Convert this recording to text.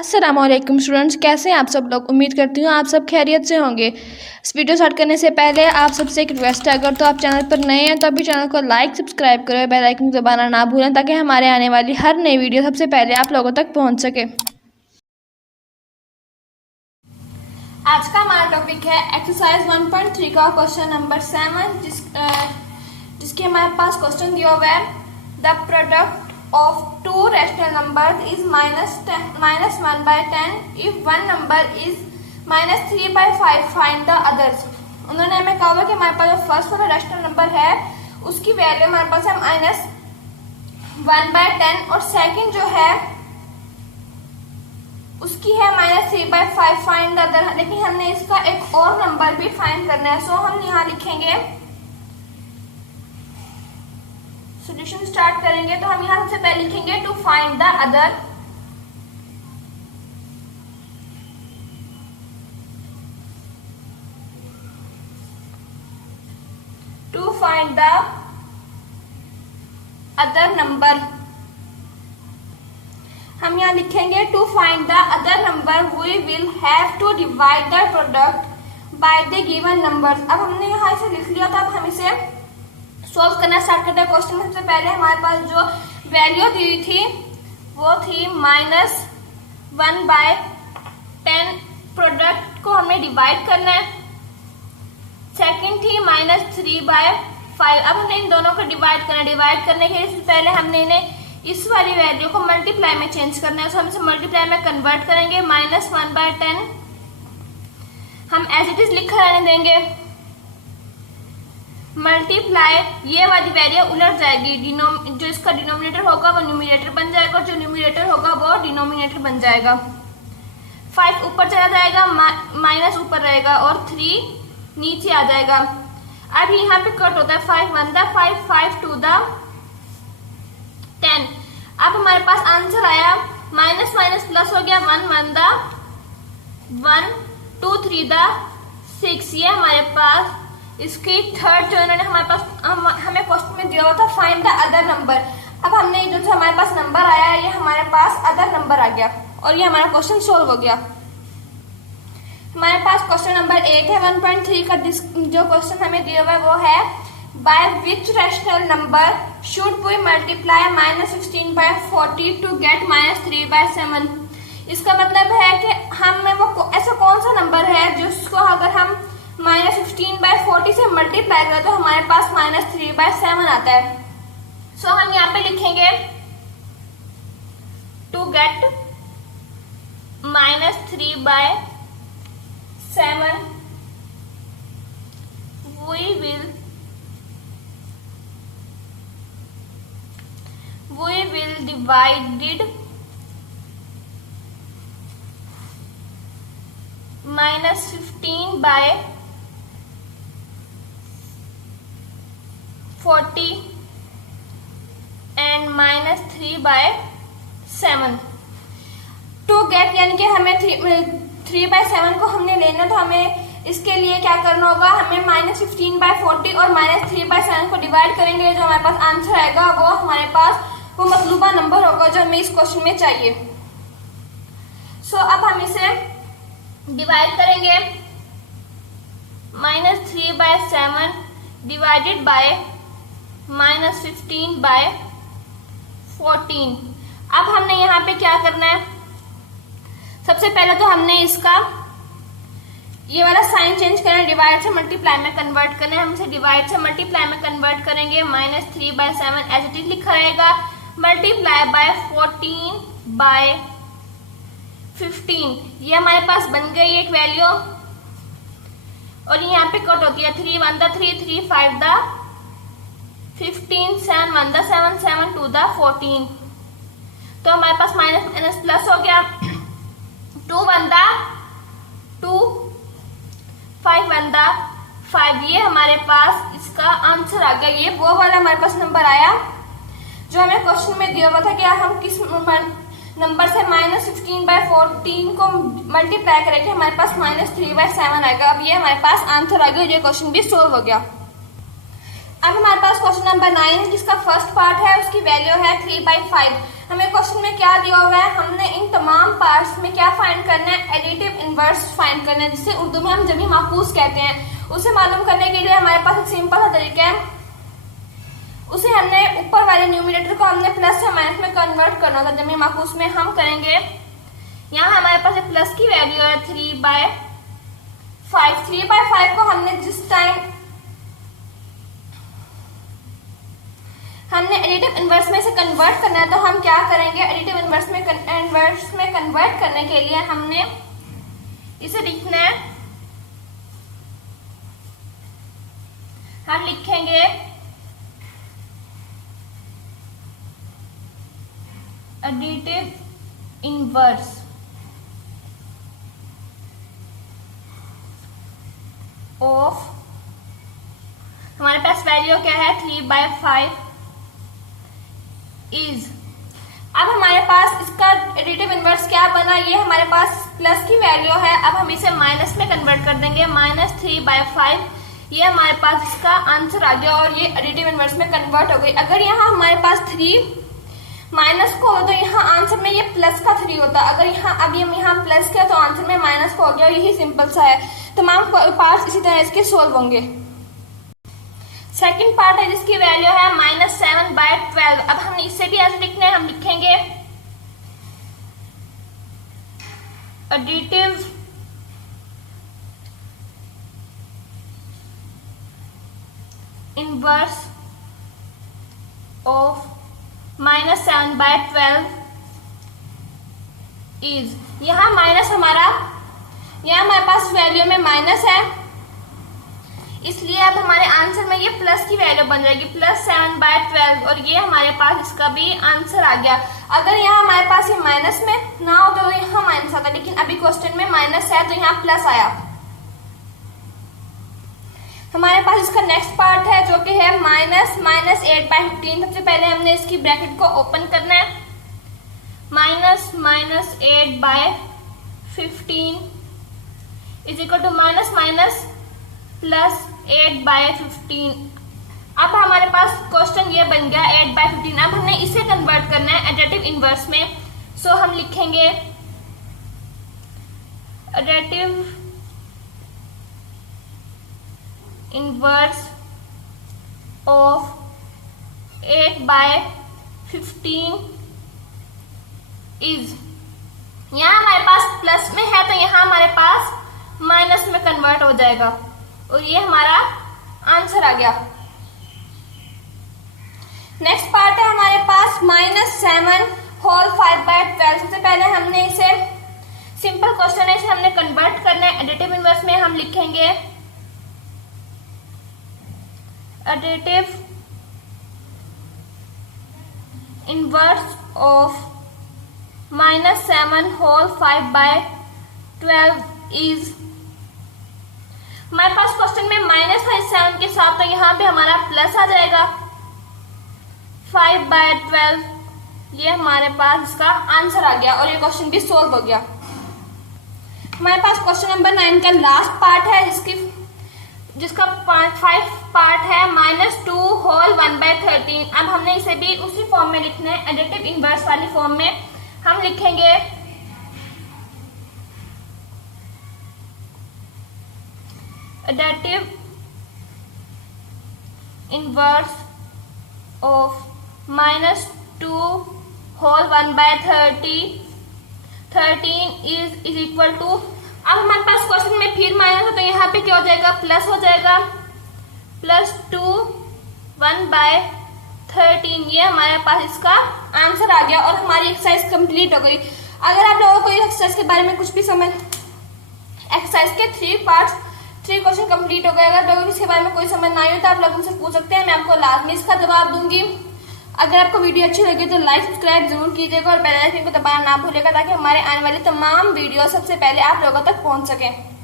अस्सलामुअलैकुम स्टूडेंट्स, कैसे हैं आप सब लोग। उम्मीद करती हूँ आप सब खैरियत से होंगे। इस वीडियो स्टार्ट करने से पहले आप सबसे एक रिक्वेस्ट है, अगर तो आप चैनल पर नए हैं तो अभी चैनल को लाइक सब्सक्राइब करें, बेल आइकन दबाना ना भूलें ताकि हमारे आने वाली हर नई वीडियो सबसे पहले आप लोगों तक पहुँच सके। आज का हमारा टॉपिक है एक्सरसाइज 1.3 का क्वेश्चन नंबर 7, जिसके हमारे पास क्वेश्चन दिया हुआ है the product of two rational numbers is minus 1/10 if one number is minus 3/5 find the others। उन्होंने हमें कहा हुआ कि हमारे पास जो फर्स्ट वाला रैशनल नंबर है उसकी वैल्यू हमारे पास है -1/10 और सेकंड जो है उसकी है -3/5 फाइंड द अदर। लेकिन हमने इसका एक और नंबर भी फाइंड करना है, सो हम यहाँ लिखेंगे सॉल्यूशन स्टार्ट करेंगे। तो हम यहाँ सबसे पहले लिखेंगे to find the other, to find the other number. हम यहाँ लिखेंगे to find the other number we will have to divide the product by the given number. अब हमने यहाँ इसे लिख लिया था, अब हम इसे सॉल्व करना स्टार्ट करते हैं। क्वेश्चन में सबसे पहले हमारे पास जो वैल्यू दी हुई थी वो थी -1/10। प्रोडक्ट को हमें डिवाइड करना है। सेकंड थी -3/5। अब हमने इन दोनों को डिवाइड करना है। डिवाइड करने के लिए पहले हमने इन्हें इस वाली वैल्यू को मल्टीप्लाई में चेंज करना है, तो हम इसे मल्टीप्लाई में कन्वर्ट करेंगे। -1/10 हम एज इट इज लिख रहने देंगे, मल्टीप्लाई ये वाली वैल्यू उलट जाएगी, जो इसका डिनोमिनेटर होगा वो न्यूमरेटर बन जाएगा और जो न्यूमरेटर होगा वो डिनोमिनेटर बन जाएगा। 5 ऊपर चला जाएगा, माइनस ऊपर रहेगा और 3 नीचे आ जाएगा। अब यहाँ पे कट होता है 5 1 द 5 5 2 द 10। अब हमारे पास आंसर आया माइनस माइनस प्लस हो गया 1 1 द 1 2 3 द 6। ये हमारे पास इसकी थर्ड जो इन्होंने हमारे पास हमें क्वेश्चन में दिया हुआ था फाइंड द अदर नंबर। अब हमने जो हमारे पास नंबर आया है ये हमारे पास अदर नंबर आ गया और ये हमारा क्वेश्चन सोल्व हो गया। हमारे पास क्वेश्चन नंबर 8 है 1.3 का। जो क्वेश्चन हमें दिया हुआ है वो है by which rational number should we multiply -16/40 to get -3/7। इसका मतलब है कि हमें वो ऐसा कौन सा नंबर है जिसको अगर हम -16/40 से मल्टीप्लाई करें तो हमारे पास -3/7 आता है। सो हम यहाँ पे लिखेंगे to get -3/7 we will divided -15/40 and -3/7 to get, यानी कि हमें 3/7 को हमने लेना, तो हमें इसके लिए क्या करना होगा, हमें -15/40 और -3/7 को डिवाइड करेंगे। जो हमारे पास आंसर आएगा वो हमारे पास वो मतलूबा नंबर होगा जो हमें इस क्वेश्चन में चाहिए। सो अब हम इसे डिवाइड करेंगे। -3/7 डिवाइडेड बाय -15/14। अब हमने यहाँ पे क्या करना है, सबसे पहले तो हमने इसका ये वाला साइन चेंज करना है, डिवाइड से मल्टीप्लाई में कन्वर्ट करना है। हम इसे डिवाइड से मल्टीप्लाई में कन्वर्ट करेंगे। -3/7 एज इट इज लिखा रहेगा, मल्टीप्लाई बाय 14/15। ये हमारे पास बन गई एक वैल्यू और यहाँ पे कट होती है 3 1 द 3 3 5 द 15 7 1 द 7 7 2 द 14। तो हमारे पास माइनस माइनस प्लस हो गया, 2 1 द 2 5 1 द 5। ये हमारे पास इसका आंसर आ गया। ये वो वाला हमारे पास नंबर आया जो हमें क्वेश्चन में दिया हुआ था कि हम किस नंबर से -16/14 को मल्टीप्लाई करेंगे, हमारे पास -3/7 आएगा। अब ये हमारे पास आंसर आ गया, ये क्वेश्चन भी सोल्व हो गया। अब हमारे पास क्वेश्चन नंबर 9 है जिसका फर्स्ट पार्ट है, उसकी वैल्यू है 3/5। हमें क्वेश्चन में क्या दिया हुआ है, हमने इन तमाम पार्ट्स में क्या फाइंड करना है, एडिटिव इनवर्स फाइंड करना है, जिसे उर्दू में हम जमी माकूस कहते हैं। उसे मालूम करने के लिए हमारे पास एक सिंपल सा तरीका है, उसे हमने ऊपर वाले न्यूमरेटर को हमने प्लस से माइनस में कन्वर्ट करना था। जमी माकूस में हम करेंगे, यहाँ हमारे पास प्लस की वैल्यू है 3/5। 3/5 को हमने जिस टाइम हमने एडिटिव इनवर्स में से कन्वर्ट करना है, तो हम क्या करेंगे, एडिटिव इनवर्स में कन्वर्ट करने के लिए हमने इसे लिखना है, हम लिखेंगे एडिटिव इनवर्स ऑफ, हमारे पास वैल्यू क्या है 3/5 इज। अब हमारे पास इसका एडिटिव इनवर्स क्या बना, ये हमारे पास प्लस की वैल्यू है, अब हम इसे माइनस में कन्वर्ट कर देंगे, -3/5। ये हमारे पास इसका आंसर आ गया और ये एडिटिव इनवर्स में कन्वर्ट हो गई। अगर यहाँ हमारे पास 3 माइनस को हो तो यहाँ आंसर में ये प्लस का 3 होता। अगर यहाँ अभी हम यहाँ प्लस किया तो आंसर में माइनस को हो गया। यही सिंपल सा है, तमाम पार्ट्स इसी तरह इसके सोल्व होंगे। सेकंड पार्ट है जिसकी वैल्यू है -7/12। अब हम इससे भी ऐसे लिखना है, हम लिखेंगे एडिटिव इनवर्स ऑफ -7/12 इज। यहाँ माइनस यहाँ हमारे पास वैल्यू में माइनस है, इसलिए अब हमारे आंसर में ये प्लस की वैल्यू बन जाएगी, +7/12, और ये हमारे पास इसका भी आंसर आ गया। अगर यहाँ हमारे पास ये माइनस में ना हो तो यहाँ माइनस आता, लेकिन अभी क्वेश्चन में माइनस है तो यहाँ प्लस आया। हमारे पास इसका नेक्स्ट पार्ट है जो कि है -8/15। सबसे पहले हमने इसकी ब्रैकेट को ओपन करना है, -8/15 इज इक्वल टू +8/15। अब हमारे पास क्वेश्चन ये बन गया 8/15। अब हमने इसे कन्वर्ट करना है एडिटिव इनवर्स में, सो हम लिखेंगे एडिटिव इनवर्स ऑफ 8/15 इज। यहाँ हमारे पास प्लस में है तो यहाँ हमारे पास माइनस में कन्वर्ट हो जाएगा और ये हमारा आंसर आ गया। नेक्स्ट पार्ट है हमारे पास -7/5/12। सबसे पहले हमने इसे, सिंपल क्वेश्चन है, इसे हमने कन्वर्ट करना है एडिटिव इनवर्स में। हम लिखेंगे एडिटिव इनवर्स ऑफ -7/5/12 इज। हमारे पास क्वेश्चन में माइनस है 7 के साथ, तो यहाँ पे हमारा प्लस आ जाएगा 5/12। ये हमारे पास इसका आंसर आ गया और ये क्वेश्चन भी सोल्व हो गया। हमारे पास क्वेश्चन नंबर 9 का लास्ट पार्ट है जिसका 5 पार्ट है, -2 होल 1/13। अब हमने इसे भी उसी फॉर्म में लिखना है, एडिटिव इनवर्स वाली फॉर्म में। हम लिखेंगे additive inverse of -2 whole 1/13 is equal to. अब हमारे पास क्वेश्चन में फिर माइनस है तो यहाँ पे क्या हो जाएगा, प्लस हो जाएगा, +2 1/13। ये हमारे पास इसका आंसर आ गया और हमारी एक्सरसाइज कंप्लीट हो गई। अगर आप लोगों को इस एक्सरसाइज के बारे में कुछ भी समझ, एक्सरसाइज के 3 क्वेश्चन कंप्लीट हो गए। अगर लोगों को इसके बारे में कोई समझ ना आई हो तो आप लोग मुझसे पूछ सकते हैं, मैं आपको लाजमी इसका जवाब दूंगी। अगर आपको वीडियो अच्छी लगी तो लाइक सब्सक्राइब जरूर कीजिएगा और बेल आइकन को दबाना ना भूलिएगा ताकि हमारे आने वाली तमाम वीडियो सबसे पहले आप लोगों तक पहुंच सकें।